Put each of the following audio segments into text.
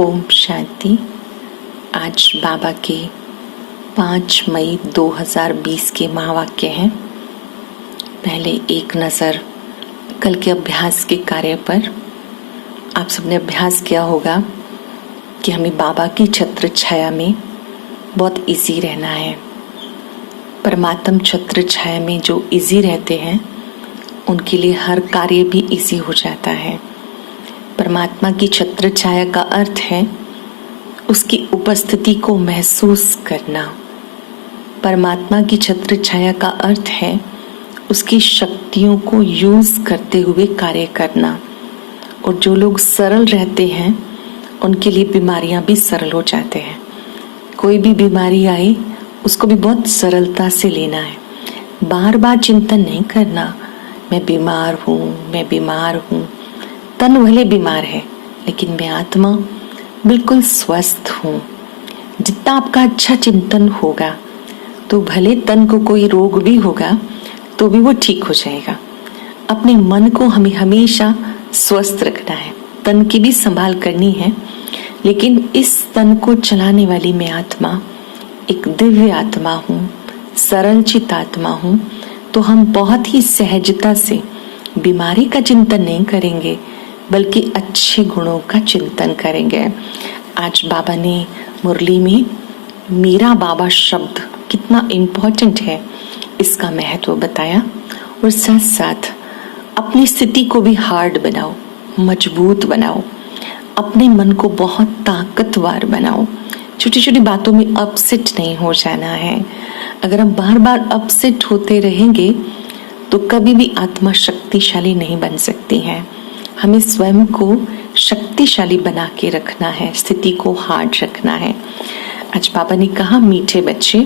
ओम शांति। आज बाबा के 5 मई 2020 के महावाक्य हैं। पहले एक नज़र कल के अभ्यास के कार्य पर। आप सबने अभ्यास किया होगा कि हमें बाबा की छत्र छाया में बहुत इजी रहना है। परमात्म छत्र छाया में जो इजी रहते हैं उनके लिए हर कार्य भी इजी हो जाता है। परमात्मा की छत्र छाया का अर्थ है उसकी उपस्थिति को महसूस करना। परमात्मा की छत्र छाया का अर्थ है उसकी शक्तियों को यूज करते हुए कार्य करना। और जो लोग सरल रहते हैं उनके लिए बीमारियां भी सरल हो जाते हैं। कोई भी बीमारी आए उसको भी बहुत सरलता से लेना है। बार बार चिंतन नहीं करना, मैं बीमार हूँ। तन भले बीमार है लेकिन मैं आत्मा बिल्कुल स्वस्थ हूँ। जितना आपका अच्छा चिंतन होगा तो भले तन को कोई रोग भी होगा तो भी वो ठीक हो जाएगा। अपने मन को हमें हमेशा स्वस्थ रखना है। तन की भी संभाल करनी है, लेकिन इस तन को चलाने वाली मैं आत्मा एक दिव्य आत्मा हूँ, सरल चित आत्मा हूँ। तो हम बहुत ही सहजता से बीमारी का चिंतन नहीं करेंगे बल्कि अच्छे गुणों का चिंतन करेंगे। आज बाबा ने मुरली में मेरा बाबा शब्द कितना इम्पोर्टेंट है इसका महत्व बताया। और साथ साथ अपनी स्थिति को भी हार्ड बनाओ, मजबूत बनाओ, अपने मन को बहुत ताकतवर बनाओ। छोटी छोटी बातों में अपसेट नहीं हो जाना है। अगर हम बार बार अपसेट होते रहेंगे तो कभी भी आत्मा शक्तिशाली नहीं बन सकती है। हमें स्वयं को शक्तिशाली बना के रखना है, स्थिति को हार्ड रखना है। आज बाबा ने कहा, मीठे बच्चे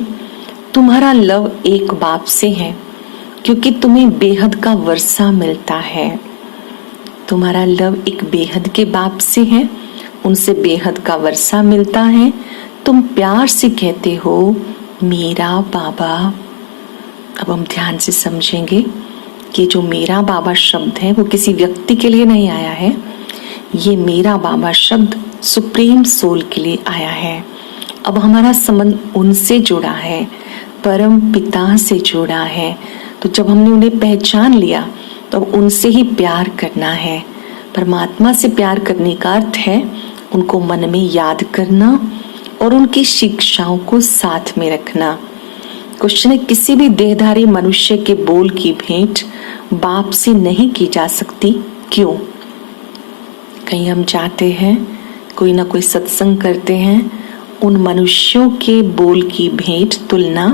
तुम्हारा लव एक बाप से है क्योंकि तुम्हें बेहद का वर्षा मिलता है। तुम्हारा लव एक बेहद के बाप से है, उनसे बेहद का वर्षा मिलता है। तुम प्यार से कहते हो मेरा बाबा। अब हम ध्यान से समझेंगे कि जो मेरा बाबा शब्द है वो किसी व्यक्ति के लिए नहीं आया है। ये मेरा बाबा शब्द सुप्रीम सोल के लिए आया है। अब हमारा संबंध उनसे जुड़ा है, परम पिता से जुड़ा है। तो जब हमने उन्हें पहचान लिया तो अब उनसे ही प्यार करना है। परमात्मा से प्यार करने का अर्थ है उनको मन में याद करना और उनकी शिक्षाओं को साथ में रखना। क्वेश्चन है, किसी भी देहधारी मनुष्य के बोल की भेंट बाप से नहीं की जा सकती, क्यों? कहीं हम जाते हैं, कोई ना कोई सत्संग करते हैं, उन मनुष्यों के बोल की भेंट तुलना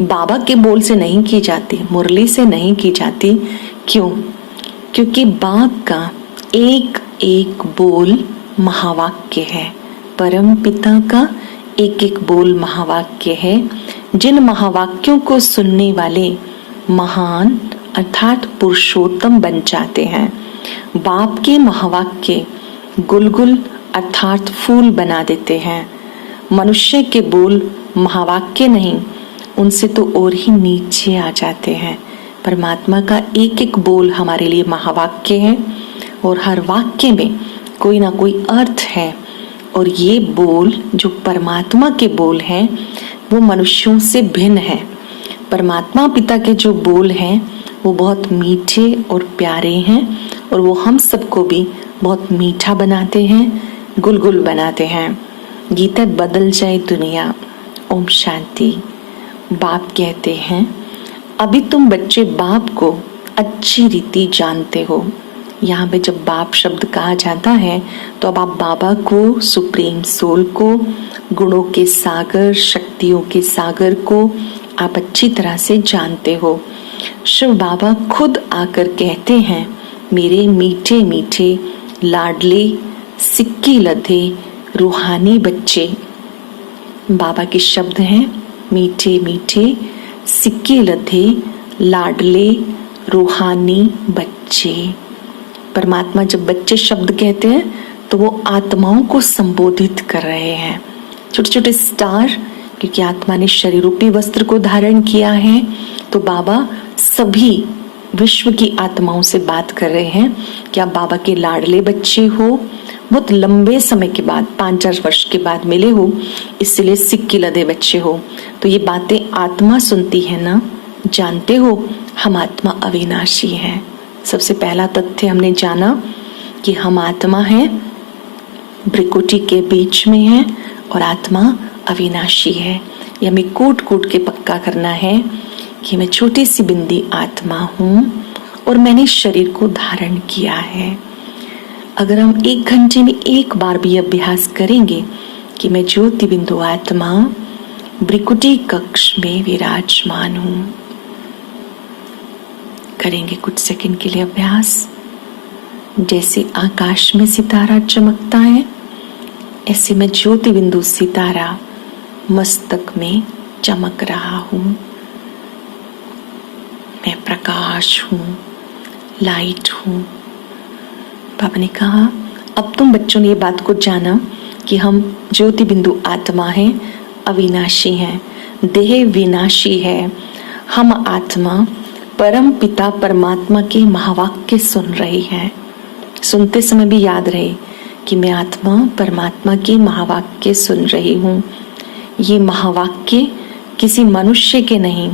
बाबा के बोल से नहीं की जाती, मुरली से नहीं की जाती। क्यों? क्योंकि बाप का एक एक बोल महावाक्य है। परम पिता का एक एक बोल महावाक्य है। जिन महावाक्यों को सुनने वाले महान अर्थात पुरुषोत्तम बन जाते हैं। बाप के महावाक्य गुलगुल अर्थात फूल बना देते हैं। मनुष्य के बोल महावाक्य नहीं, उनसे तो और ही नीचे आ जाते हैं। परमात्मा का एक एक बोल हमारे लिए महावाक्य है और हर वाक्य में कोई ना कोई अर्थ है। और ये बोल जो परमात्मा के बोल हैं वो मनुष्यों से भिन्न है। परमात्मा पिता के जो बोल हैं वो बहुत मीठे और प्यारे हैं और वो हम सबको भी बहुत मीठा बनाते हैं, गुलगुल बनाते हैं। गीता बदल जाए दुनिया। ओम शांति। बाप कहते हैं, अभी तुम बच्चे बाप को अच्छी रीति जानते हो। यहाँ पे जब बाप शब्द कहा जाता है तो अब आप बाबा को, सुप्रीम सोल को, गुणों के सागर, शक्तियों के सागर को आप अच्छी तरह से जानते हो। शिव बाबा खुद आकर कहते हैं, मेरे मीठे मीठे लाडले सिक्की लधे रूहानी बच्चे। बाबा के शब्द हैं, मीठे मीठे सिक्की लधे लाडले रूहानी बच्चे। परमात्मा जब बच्चे शब्द कहते हैं तो वो आत्माओं को संबोधित कर रहे हैं। छोटे छोटे स्टार, क्योंकि आत्मा ने शरीर रूपी वस्त्र को धारण किया है तो बाबा सभी विश्व की आत्माओं से बात कर रहे हैं कि आप बाबा के लाडले बच्चे हो, बहुत लंबे समय के बाद 5-4 वर्ष के बाद मिले हो, इसलिए सिक्के लदे बच्चे हो। तो ये बातें आत्मा सुनती है ना। जानते हो हम आत्मा अविनाशी है। सबसे पहला तथ्य हमने जाना कि हम आत्मा हैं, भ्रिकुटी के बीच में है और आत्मा अविनाशी है। ये हमें कूट कूट के पक्का करना है कि मैं छोटी सी बिंदी आत्मा हूं और मैंने शरीर को धारण किया है। अगर हम 1 घंटे में 1 बार भी अभ्यास करेंगे कि मैं ज्योति बिंदु आत्मा भ्रिकुटी कक्ष में विराजमान हूं, करेंगे कुछ सेकंड के लिए अभ्यास। जैसे आकाश में सितारा चमकता है, ऐसे मैं ज्योति बिंदु सितारा मस्तक में चमक रहा हूं। मैं प्रकाश हूं, लाइट हूं। बाबा ने कहा अब तुम बच्चों ने ये बात को जाना कि हम ज्योति बिंदु आत्मा हैं, अविनाशी हैं, देह विनाशी है। हम आत्मा परम पिता परमात्मा के महावाक्य सुन रही हैं। सुनते समय भी याद रहे कि मैं आत्मा परमात्मा के महावाक्य सुन रही हूँ। ये महावाक्य किसी मनुष्य के नहीं,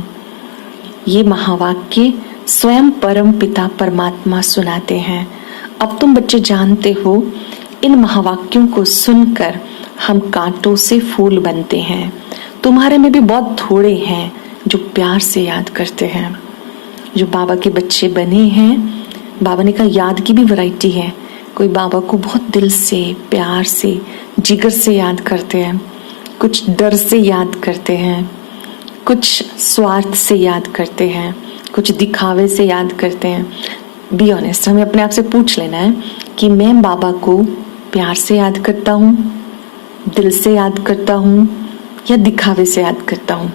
ये महावाक्य स्वयं परम पिता परमात्मा सुनाते हैं। अब तुम बच्चे जानते हो इन महावाक्यों को सुनकर हम कांटों से फूल बनते हैं। तुम्हारे में भी बहुत थोड़े हैं जो प्यार से याद करते हैं। जो बाबा के बच्चे बने हैं, बाबा ने कहा याद की भी वैरायटी है। कोई बाबा को बहुत दिल से, प्यार से, जिगर से याद करते हैं, कुछ डर से याद करते हैं, कुछ स्वार्थ से याद करते हैं, कुछ दिखावे से याद करते हैं। बी ऑनेस्ट, हमें अपने आप से पूछ लेना है कि मैं बाबा को प्यार से याद करता हूँ, दिल से याद करता हूँ या दिखावे से याद करता हूँ।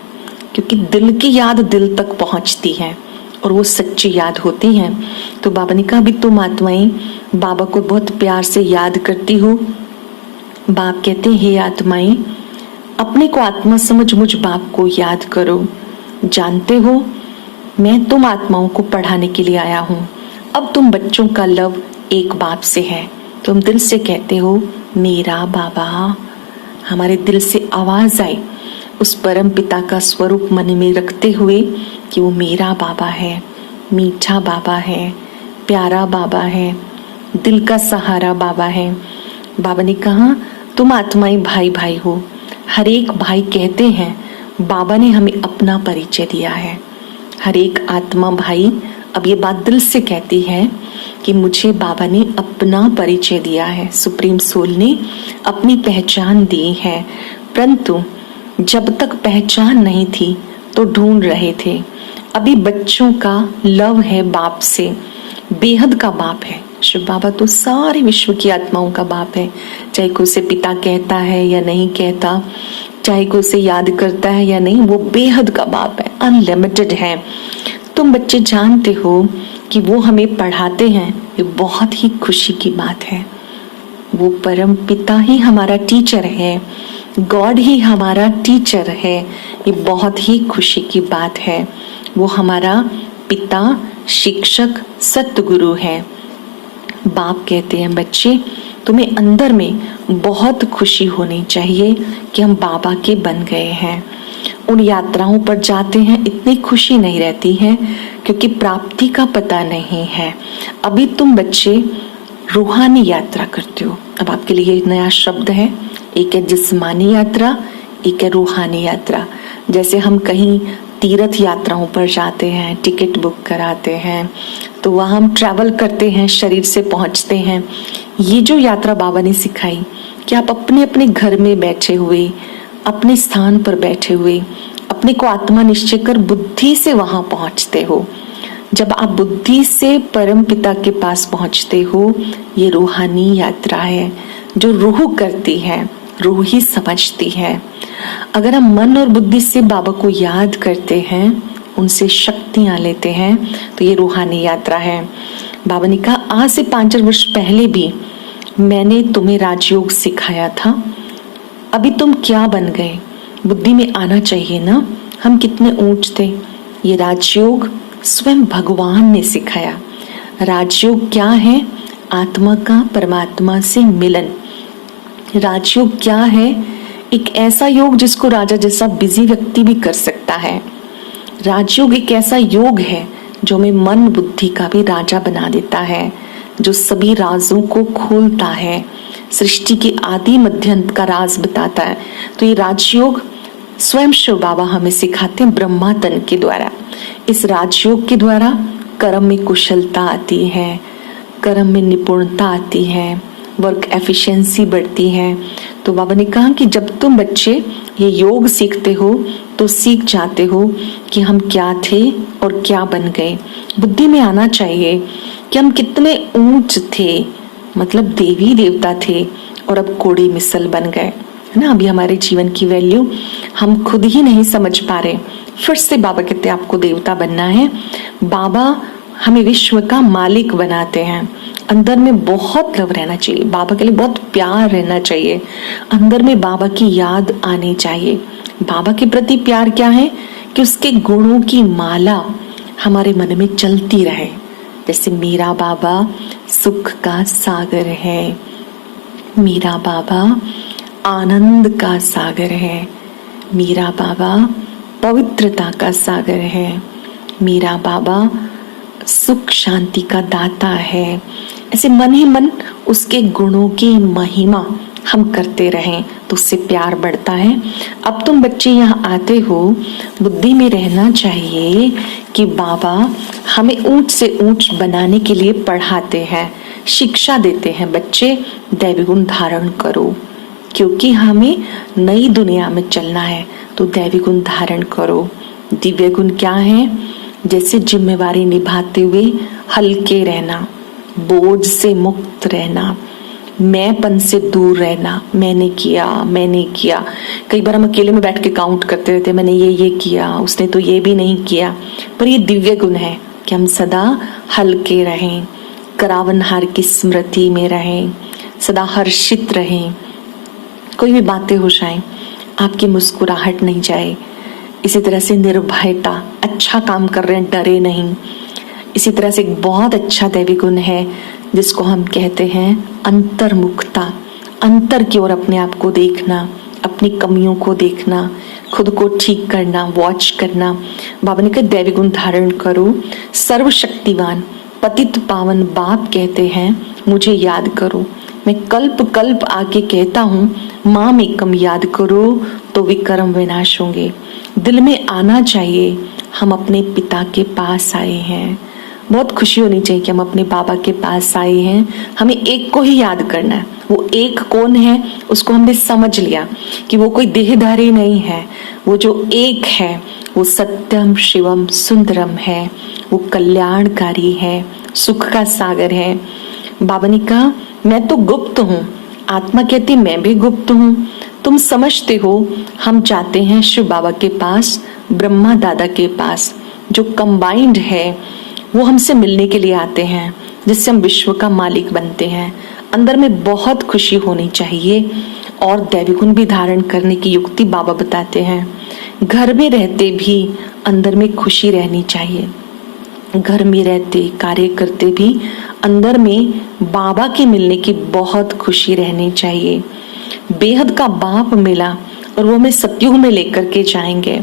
क्योंकि दिल की याद दिल तक पहुँचती है और वो सच्ची याद होती हैं। तो बाबा ने कहा अभी तुम आत्माएं बाबा को बहुत प्यार से याद करती हो। बाप कहते हैं हे आत्माएं, अपने को आत्मा समझ मुझ बाप को याद करो। जानते हो मैं तुम आत्माओं को पढ़ाने के लिए आया हूँ। अब तुम बच्चों का लव एक बाप से है। तुम दिल से कहते हो मेरा बाबा। हमारे दिल से आवाज आए उस परम पिता का स्वरूप मन में रखते हुए कि वो मेरा बाबा है, मीठा बाबा है, प्यारा बाबा है, दिल का सहारा बाबा है। बाबा ने कहा तुम आत्माएं भाई भाई हो। हर एक भाई कहते हैं बाबा ने हमें अपना परिचय दिया है। हर एक आत्मा भाई अब ये बात दिल से कहती है कि मुझे बाबा ने अपना परिचय दिया है, सुप्रीम सोल ने अपनी पहचान दी है। परंतु जब तक पहचान नहीं थी तो ढूंढ रहे थे। अभी बच्चों का लव है बाप से, बेहद का बाप है। शिव बाबा तो सारे विश्व की आत्माओं का बाप है। चाहे कोई उसे पिता कहता है या नहीं कहता, चाहे कोई उसे याद करता है या नहीं, वो बेहद का बाप है, अनलिमिटेड है। तुम बच्चे जानते हो कि वो हमें पढ़ाते हैं, ये बहुत ही खुशी की बात है। वो परम पिता ही हमारा टीचर है, गॉड ही हमारा टीचर है। ये बहुत ही खुशी की बात है। वो हमारा पिता, शिक्षक, सतगुरु है। बाप कहते हैं बच्चे तुम्हें अंदर में बहुत खुशी होनी चाहिए कि हम बाबा के बन गए हैं। उन यात्राओं पर जाते हैं इतनी खुशी नहीं रहती है क्योंकि प्राप्ति का पता नहीं है। अभी तुम बच्चे रूहानी यात्रा करते हो। अब आपके लिए एक नया शब्द है, एक है जिस्मानी यात्रा, एक है रूहानी यात्रा। जैसे हम कहीं तीर्थ यात्राओं पर जाते हैं, टिकट बुक कराते हैं, तो वहाँ हम ट्रैवल करते हैं, शरीर से पहुँचते हैं। ये जो यात्रा बाबा ने सिखाई कि आप अपने अपने घर में बैठे हुए, अपने स्थान पर बैठे हुए अपने को आत्मा निश्चय कर बुद्धि से वहां पहुंचते हो। जब आप बुद्धि से परम पिता के पास पहुंचते हो, ये रूहानी यात्रा है जो रूह करती है, रूह ही समझती है। अगर हम मन और बुद्धि से बाबा को याद करते हैं, उनसे शक्तियां लेते हैं, तो ये रूहानी यात्रा है। बाबा ने कहा आज से 5 वर्ष पहले भी मैंने तुम्हें राजयोग सिखाया था। अभी तुम क्या बन गए, बुद्धि में आना चाहिए ना, हम कितने ऊंच थे। ये राजयोग स्वयं भगवान ने सिखाया। राजयोग क्या है? आत्मा का परमात्मा से मिलन। राजयोग क्या है? एक ऐसा योग जिसको राजा जैसा बिजी व्यक्ति भी कर सकता है। राजयोग एक ऐसा योग है जो हमें मन बुद्धि का भी राजा बना देता है, जो सभी राजों को खोलता है, सृष्टि के आदि मध्य अंत का राज बताता है। तो ये राजयोग स्वयं शिव बाबा हमें सिखाते हैं ब्रह्मा तन के द्वारा। इस राजयोग के द्वारा कर्म में कुशलता आती है, कर्म में निपुणता आती है, वर्क एफिशिएंसी बढ़ती है। तो बाबा ने कहा कि जब तुम बच्चे ये योग सीखते हो तो सीख जाते हो कि हम क्या थे और क्या बन गए। बुद्धि में आना चाहिए कि हम कितने ऊंच थे, मतलब देवी देवता थे, और अब कोड़ी मिसल बन गए, है ना। अभी हमारे जीवन की वैल्यू हम खुद ही नहीं समझ पा रहे। फिर से बाबा कहते हैं आपको देवता बनना है। बाबा हमें विश्व का मालिक बनाते हैं। अंदर में बहुत लव रहना चाहिए, बाबा के लिए बहुत प्यार रहना चाहिए, अंदर में बाबा की याद आनी चाहिए। बाबा के प्रति प्यार क्या है कि उसके गुणों की माला हमारे मन में चलती रहे। जैसे मेरा बाबा सुख का सागर है, मेरा बाबा आनंद का सागर है, मेरा बाबा पवित्रता का सागर है, मेरा बाबा सुख शांति का दाता है। ऐसे मन ही मन उसके गुणों की महिमा हम करते रहें तो उससे प्यार बढ़ता है। अब तुम बच्चे यहाँ आते हो, बुद्धि में रहना चाहिए कि बाबा हमें ऊंच से ऊंच बनाने के लिए पढ़ाते हैं, शिक्षा देते हैं। बच्चे दैवी गुण धारण करो, क्योंकि हमें नई दुनिया में चलना है, तो दैवी गुण धारण करो। दिव्य गुण क्या है? जैसे जिम्मेवारी निभाते हुए हल्के रहना, बोझ से मुक्त रहना, मैंपन से दूर रहना। मैंने किया। कई बार हम अकेले में बैठ के काउंट करते रहते, मैंने ये किया, उसने तो ये भी नहीं किया। पर ये दिव्य गुण है कि हम सदा हल्के रहें, करावनहार की स्मृति में रहें, सदा हर्षित रहें। कोई भी बातें हो जाए आपकी मुस्कुराहट नहीं जाए। इसी तरह से निर्भयता, अच्छा काम कर रहे हैं डरे नहीं। इसी तरह से एक बहुत अच्छा दैवी गुण है जिसको हम कहते हैं अंतर्मुखता। अंतर की ओर अपने आप को देखना, अपनी कमियों को देखना, खुद को ठीक करना, वॉच करना। बाबा ने कहा दैवी गुण धारण करो। सर्वशक्तिवान पतित पावन बाप कहते हैं मुझे याद करो। मैं कल्प कल्प आके कहता हूँ माम एकम याद करो तो विकर्म विनाश होंगे। दिल में आना चाहिए हम अपने पिता के पास आए हैं। बहुत खुशी होनी चाहिए कि हम अपने बाबा के पास आए हैं। हमें एक को ही याद करना है। वो एक कौन है उसको हमने समझ लिया कि वो कोई देहधारी नहीं है। वो जो एक है वो सत्यम शिवम सुंदरम है, वो कल्याणकारी है, सुख का सागर है। बाबा ने कहा मैं तो गुप्त हूँ, आत्मा कहती मैं भी गुप्त हूँ। तुम समझते हो हम जाते हैं शिव बाबा के पास, ब्रह्मा दादा के पास, जो कंबाइंड है वो हमसे मिलने के लिए आते हैं, जिससे हम विश्व का मालिक बनते हैं। अंदर में बहुत खुशी होनी चाहिए और दैवी गुण भी धारण करने की युक्ति बाबा बताते हैं। घर में रहते भी अंदर में खुशी रहनी चाहिए। घर में रहते कार्य करते भी अंदर में बाबा के मिलने की बहुत खुशी रहनी चाहिए। बेहद का बाप मिला और वो हमें सतयुग में लेकर के जाएंगे।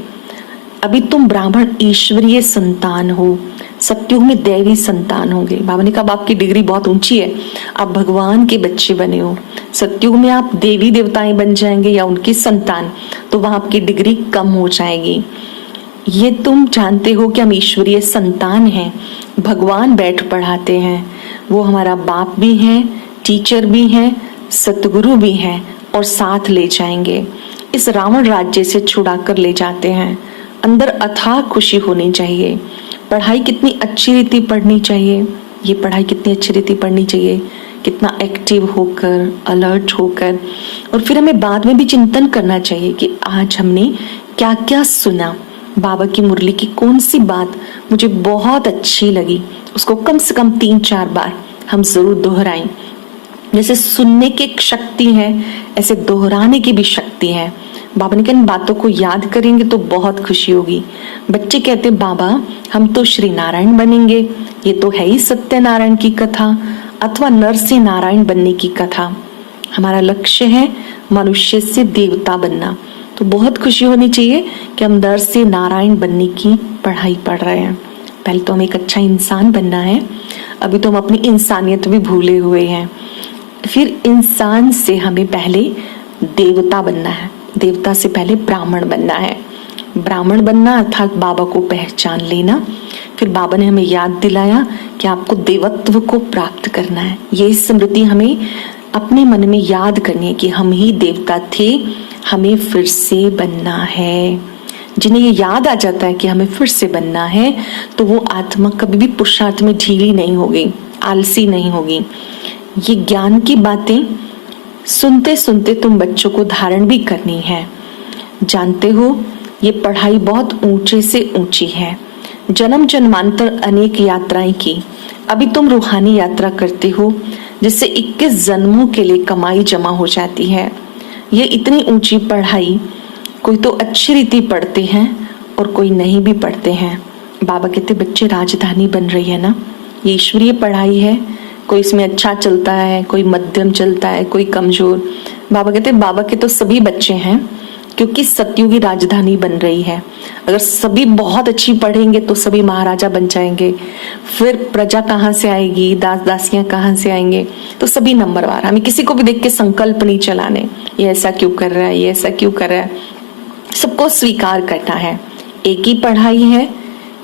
अभी तुम ब्राह्मण ईश्वरीय संतान हो, सतयुग में दैवी संतान होंगे। बाबा ने कहा आपकी डिग्री बहुत ऊंची है, आप भगवान के बच्चे बने हो। सतयुग में आप देवी देवताएं बन जाएंगे या उनकी संतान, तो वहां आपकी डिग्री कम हो जाएगी। ये तुम जानते हो कि हम ईश्वरीय संतान हैं, भगवान बैठ पढ़ाते हैं। वो हमारा बाप भी है, टीचर भी है, सतगुरु भी है और साथ ले जाएंगे। इस रावण राज्य से छुड़ा कर ले जाते हैं। अंदर अथाह खुशी होनी चाहिए। पढ़ाई कितनी अच्छी रीति पढ़नी चाहिए, ये पढ़ाई कितनी अच्छी रीति पढ़नी चाहिए, कितना एक्टिव होकर, अलर्ट होकर। और फिर हमें बाद में भी चिंतन करना चाहिए कि आज हमने क्या क्या सुना, बाबा की मुरली की कौन सी बात मुझे बहुत अच्छी लगी, उसको कम से कम 3-4 बार हम जरूर दोहराएं। जैसे सुनने की एक शक्ति है, ऐसे दोहराने की भी शक्ति है। बाबा ने कहा इन बातों को याद करेंगे तो बहुत खुशी होगी। बच्चे कहते बाबा हम तो श्री नारायण बनेंगे, ये तो है ही सत्यनारायण की कथा। अथवा नर से नारायण बनने की कथा। हमारा लक्ष्य है मनुष्य से देवता बनना। तो बहुत खुशी होनी चाहिए कि हम नर से नारायण बनने की पढ़ाई पढ़ रहे हैं। पहले तो हमें एक अच्छा इंसान बनना है, अभी तो हम अपनी इंसानियत भी भूले हुए हैं। फिर इंसान से हमें पहले देवता बनना है, देवता से पहले ब्राह्मण बनना है। ब्राह्मण बनना अर्थात बाबा को पहचान लेना। फिर बाबा ने हमें याद दिलाया कि आपको देवत्व को प्राप्त करना है। ये स्मृति हमें अपने मन में याद करनी है कि हम ही देवता थे, हमें फिर से बनना है। जिन्हें ये याद आ जाता है कि हमें फिर से बनना है, तो वो आत्मा कभी भी पुरुषार्थ में ढीली नहीं होगी, आलसी नहीं होगी। ये ज्ञान की बातें सुनते सुनते तुम बच्चों को धारण भी करनी है। जानते हो, ये पढ़ाई बहुत ऊंचे से ऊंची है। जन्म जन्मांतर अनेक यात्राएं की, अभी तुम रूहानी यात्रा करते हो, जिससे 21 जन्मों के लिए कमाई जमा हो जाती है। ये इतनी ऊंची पढ़ाई कोई तो अच्छी रीति पढ़ते हैं और कोई नहीं भी पढ़ते हैं। बाबा कहते बच्चे राजधानी बन रही है ना, ये ईश्वरीय पढ़ाई है। कोई इसमें अच्छा चलता है, कोई मध्यम चलता है, कोई कमजोर। बाबा कहते बाबा के तो सभी बच्चे हैं, क्योंकि सतयुगी राजधानी बन रही है। अगर सभी बहुत अच्छी पढ़ेंगे तो सभी महाराजा बन जाएंगे, फिर प्रजा कहाँ से आएगी, दास दासियां कहाँ से आएंगे। तो सभी नंबरवार, हमें किसी को भी देख के संकल्प नहीं चलाने, ये ऐसा क्यों कर रहा है, ये ऐसा क्यों कर रहा है। सबको स्वीकार करना है। एक ही पढ़ाई है,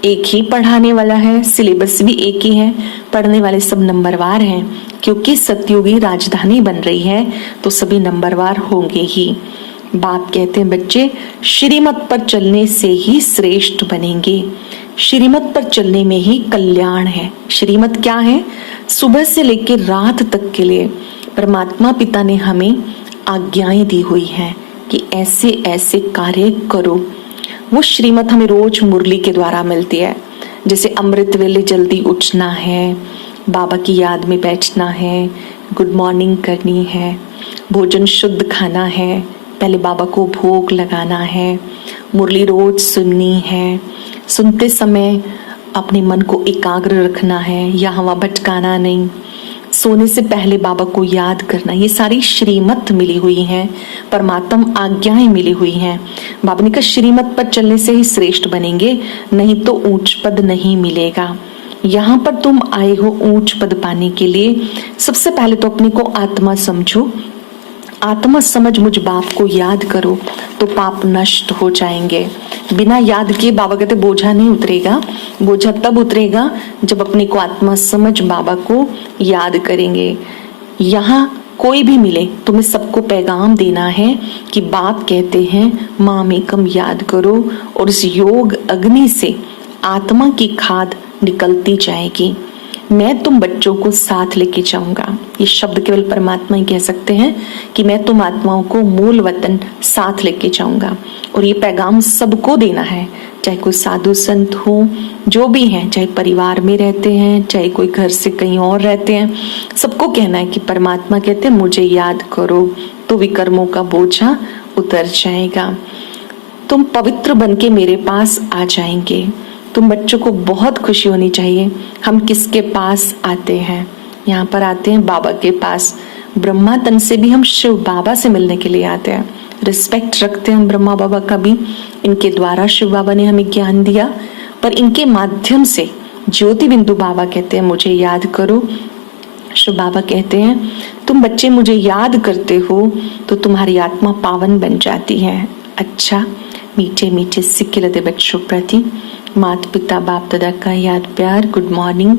एक ही पढ़ाने वाला है, सिलेबस भी एक ही है, पढ़ने वाले सब नंबरवार हैं। क्योंकि सतयुगी राजधानी बन रही है तो सभी नंबरवार होंगे ही। बाप कहते हैं बच्चे श्रीमत पर चलने से ही श्रेष्ठ बनेंगे। श्रीमत पर चलने में ही कल्याण है। श्रीमत क्या है? सुबह से लेकर रात तक के लिए परमात्मा पिता ने हमें आज्ञाएं दी हुई हैं कि ऐसे ऐसे कार्य करो। वो श्रीमत हमें रोज मुरली के द्वारा मिलती है। जैसे अमृत वेले जल्दी उठना है, बाबा की याद में बैठना है, गुड मॉर्निंग करनी है, भोजन शुद्ध खाना है, पहले बाबा को भोग लगाना है, मुरली रोज सुननी है, सुनते समय अपने मन को एकाग्र रखना है, यहाँ वहाँ भटकाना नहीं, सोने से पहले बाबा को याद करना। ये सारी श्रीमत मिली हुई हैं, परमात्मा आज्ञाएं मिली हुई हैं। बाबा ने कहा श्रीमत पर चलने से ही श्रेष्ठ बनेंगे, नहीं तो ऊंच पद नहीं मिलेगा। यहाँ पर तुम आए हो ऊंच पद पाने के लिए। सबसे पहले तो अपने को आत्मा समझो, आत्मा समझ मुझ बाप को याद करो तो पाप नष्ट हो जाएंगे। बिना याद किए बाबा कहते बोझा नहीं उतरेगा। बोझा तब उतरेगा जब अपने को आत्मा समझ बाबा को याद करेंगे। यहाँ कोई भी मिले तुम्हें सबको पैगाम देना है कि बाप कहते हैं माम एकम याद करो, और इस योग अग्नि से आत्मा की खाद निकलती जाएगी। मैं तुम बच्चों को साथ लेके जाऊंगा। ये शब्द केवल परमात्मा ही कह सकते हैं कि मैं तुम आत्माओं को मूल वतन साथ लेके जाऊंगा। और ये पैगाम सबको देना है, चाहे कोई साधु संत हो, जो भी हैं, चाहे परिवार में रहते हैं, चाहे कोई घर से कहीं और रहते हैं, सबको कहना है कि परमात्मा कहते हैं मुझे याद करो तो विकर्मों का बोझा उतर जाएगा। तुम पवित्र बन के मेरे पास आ जाएंगे। तुम बच्चों को बहुत खुशी होनी चाहिए। हम किसके पास आते हैं? यहाँ पर आते हैं बाबा के पास। ब्रह्मा तन से भी हम शिव बाबा से मिलने के लिए आते हैं। रिस्पेक्ट रखते हैं हम ब्रह्मा बाबा का भी। इनके द्वारा शिव बाबा ने हमें ज्ञान दिया, पर इनके माध्यम से ज्योति बिंदु बाबा कहते हैं मुझे याद करो। शिव बाबा कहते हैं तुम बच्चे मुझे याद करते हो तो तुम्हारी आत्मा पावन बन जाती है। अच्छा, मीठे मीठे सिक्के लदे बच्चों प्रति माता पिता बाप दादा का याद प्यार, गुड मॉर्निंग।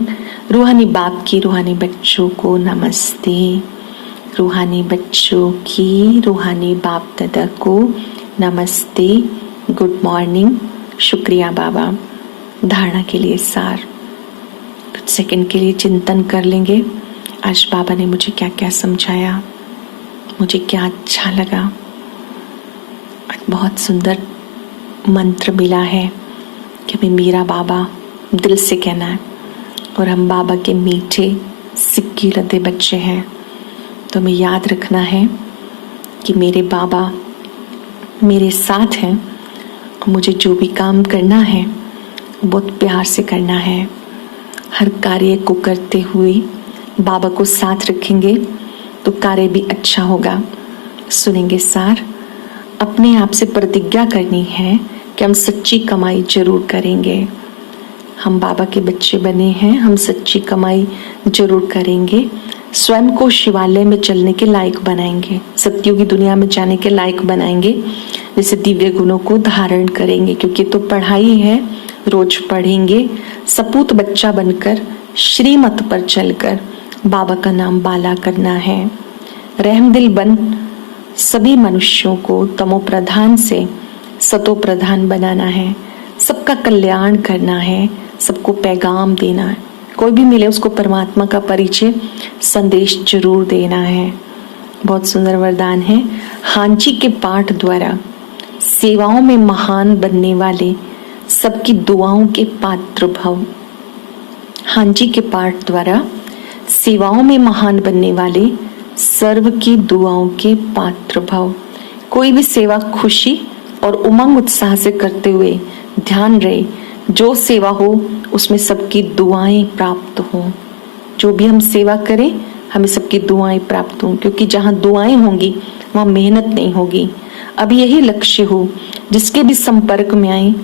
रूहानी बाप की रूहानी बच्चों को नमस्ते। रूहानी बच्चों की रूहानी बाप दादा को नमस्ते, गुड मॉर्निंग। शुक्रिया बाबा। धारणा के लिए सार कुछ सेकंड के लिए चिंतन कर लेंगे। आज बाबा ने मुझे क्या क्या समझाया, मुझे क्या अच्छा लगा। बहुत सुंदर मंत्र मिला है कि हमें मेरा बाबा दिल से कहना है, और हम बाबा के मीठे सिक्के लदे बच्चे हैं। तो हमें याद रखना है कि मेरे बाबा मेरे साथ हैं, और मुझे जो भी काम करना है बहुत प्यार से करना है। हर कार्य को करते हुए बाबा को साथ रखेंगे तो कार्य भी अच्छा होगा। सुनेंगे सार। अपने आप से प्रतिज्ञा करनी है कि हम सच्ची कमाई जरूर करेंगे। हम बाबा के बच्चे बने हैं, हम सच्ची कमाई जरूर करेंगे। स्वयं को शिवालय में चलने के लायक बनाएंगे, सत्यों की दुनिया में जाने के लायक बनाएंगे, जैसे दिव्य गुणों को धारण करेंगे। क्योंकि तो पढ़ाई है, रोज पढ़ेंगे। सपूत बच्चा बनकर श्रीमत पर चलकर बाबा का नाम बाला करना है। रहमदिल बन सभी मनुष्यों को तमो प्रधान से सतो प्रधान बनाना है। सबका कल्याण करना है, सबको पैगाम देना है। कोई भी मिले उसको परमात्मा का परिचय संदेश जरूर देना है। बहुत सुंदर वरदान है। हांची के पाठ द्वारा सेवाओं में महान बनने वाले सबकी दुआओं के पात्र भव। हांची के पाठ द्वारा सेवाओं में महान बनने वाले सर्व की दुआओं के पात्र भव। कोई भी सेवा खुशी और उमंग उत्साह से करते हुए ध्यान रहे, जो सेवा हो उसमें सबकी दुआएं प्राप्त हों। जो भी हम सेवा करें हमें सबकी दुआएं प्राप्त हों, क्योंकि जहां दुआएं होंगी वहां मेहनत नहीं होगी। अब यही लक्ष्य हो, जिसके भी संपर्क में आए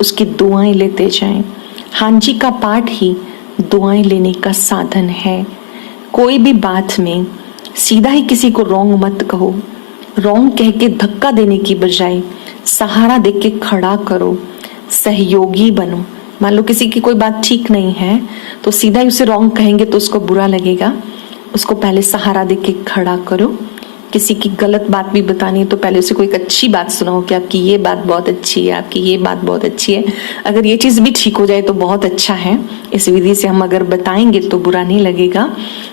उसकी दुआएं लेते जाएं। हांजी का पाठ ही दुआएं लेने का साधन है। कोई भी बात में सीधा ही किसी को रोंग मत कहो। रोंग कह के धक्का देने की बजाय सहारा दे के खड़ा करो, सहयोगी बनो। मान लो किसी की कोई बात ठीक नहीं है तो सीधा ही उसे रॉन्ग कहेंगे तो उसको बुरा लगेगा। उसको पहले सहारा दे के खड़ा करो। किसी की गलत बात भी बतानी है तो पहले उसे कोई एक अच्छी बात सुनाओ कि आपकी ये बात बहुत अच्छी है, आपकी ये बात बहुत अच्छी है। अगर ये चीज भी ठीक हो जाए तो बहुत अच्छा है। इस विधि से हम अगर बताएंगे तो बुरा नहीं लगेगा।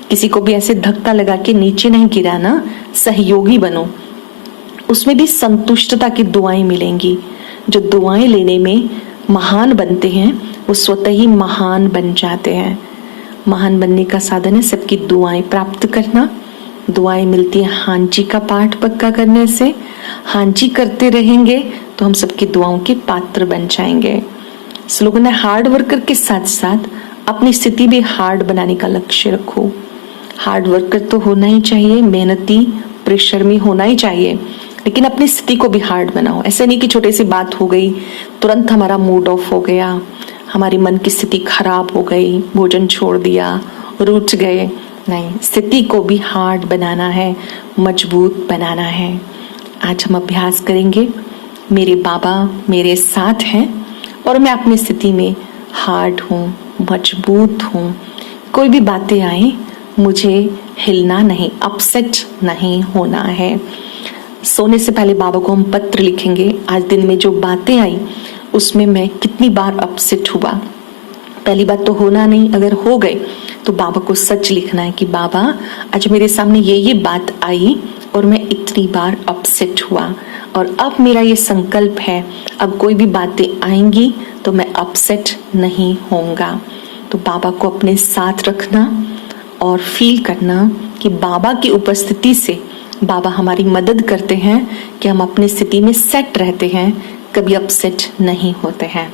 किसी को भी ऐसे धक्का लगा के नीचे नहीं गिराना, सहयोगी बनो। उसमें भी संतुष्टता की दुआएं मिलेंगी। जो दुआएं लेने में महान बनते हैं वो स्वतः ही महान बन जाते हैं। महान बनने का साधन है सबकी दुआएं प्राप्त करना। दुआएं मिलती है हांजी का पाठ पक्का करने से। हांजी करते रहेंगे तो हम सबकी दुआओं के पात्र बन जाएंगे। स्लोगन है, हार्ड वर्कर के साथ साथ अपनी स्थिति भी हार्ड बनाने का लक्ष्य रखो। हार्ड वर्कर तो होना ही चाहिए, मेहनती परिश्रमी होना ही चाहिए, लेकिन अपनी स्थिति को भी हार्ड बनाओ। ऐसे नहीं कि छोटी सी बात हो गई तुरंत हमारा मूड ऑफ हो गया, हमारी मन की स्थिति खराब हो गई, भोजन छोड़ दिया, रूठ गए। नहीं, स्थिति को भी हार्ड बनाना है, मजबूत बनाना है। आज हम अभ्यास करेंगे, मेरे बाबा मेरे साथ हैं और मैं अपनी स्थिति में हार्ड हूँ, मजबूत हूँ। कोई भी बातें आए मुझे हिलना नहीं, अपसेट नहीं होना है। सोने से पहले बाबा को हम पत्र लिखेंगे, आज दिन में जो बातें आई उसमें मैं कितनी बार अपसेट हुआ। पहली बात तो होना नहीं, अगर हो गए तो बाबा को सच लिखना है कि बाबा आज मेरे सामने ये बात आई और मैं इतनी बार अपसेट हुआ, और अब मेरा ये संकल्प है अब कोई भी बातें आएंगी तो मैं अपसेट नहीं होऊंगा। तो बाबा को अपने साथ रखना और फील करना कि बाबा की उपस्थिति से बाबा हमारी मदद करते हैं कि हम अपनी स्थिति में सेट रहते हैं, कभी अपसेट नहीं होते हैं।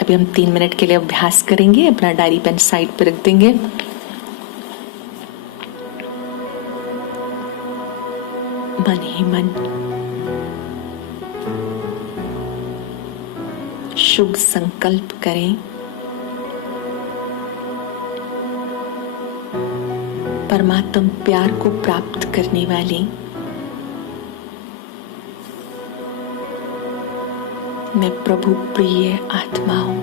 अभी हम 3 मिनट के लिए अभ्यास करेंगे। अपना डायरी पेन साइड पर रख देंगे। मन ही मन शुभ संकल्प करें। परमात्म प्यार को प्राप्त करने वाली मैं प्रभु प्रिय आत्मा हूं।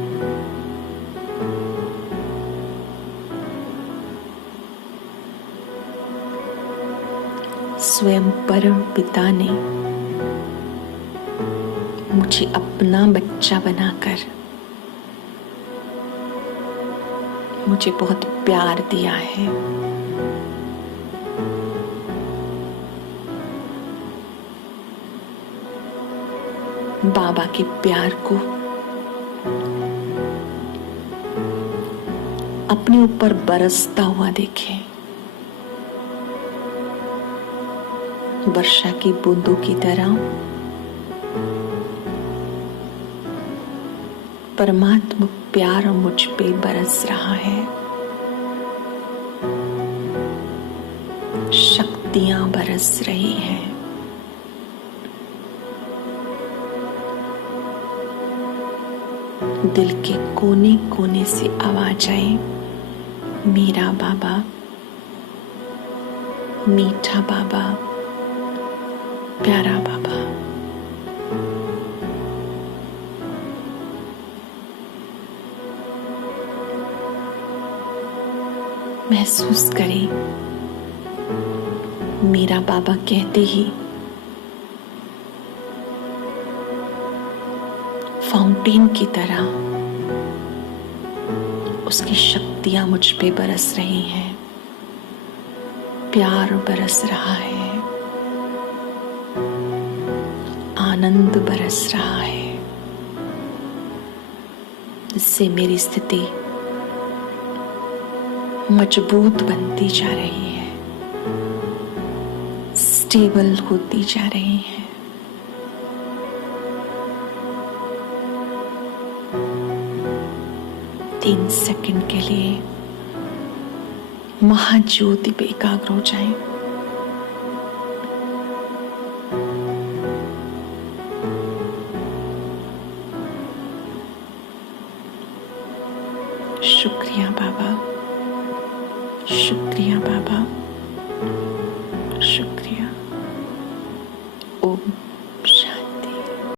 स्वयं परम पिता ने मुझे अपना बच्चा बनाकर मुझे बहुत प्यार दिया है। बाबा के प्यार को अपने ऊपर बरसता हुआ देखें। वर्षा की बूंदों की तरह परमात्मा प्यार मुझ पे बरस रहा है। शक्तियां बरस रही हैं। दिल के कोने कोने से आवाज आए, मेरा बाबा, मीठा बाबा, प्यारा बाबा। महसूस करें, मेरा बाबा कहते ही फाउंटेन की तरह उसकी शक्तियां मुझ पे बरस रही हैं, प्यार बरस रहा है, आनंद बरस रहा है, जिससे मेरी स्थिति मजबूत बनती जा रही है, स्टेबल होती जा रही है। तीन सेकंड के लिए महाज्योति पे एकाग्र हो जाएं। शुक्रिया बाबा, शुक्रिया बाबा।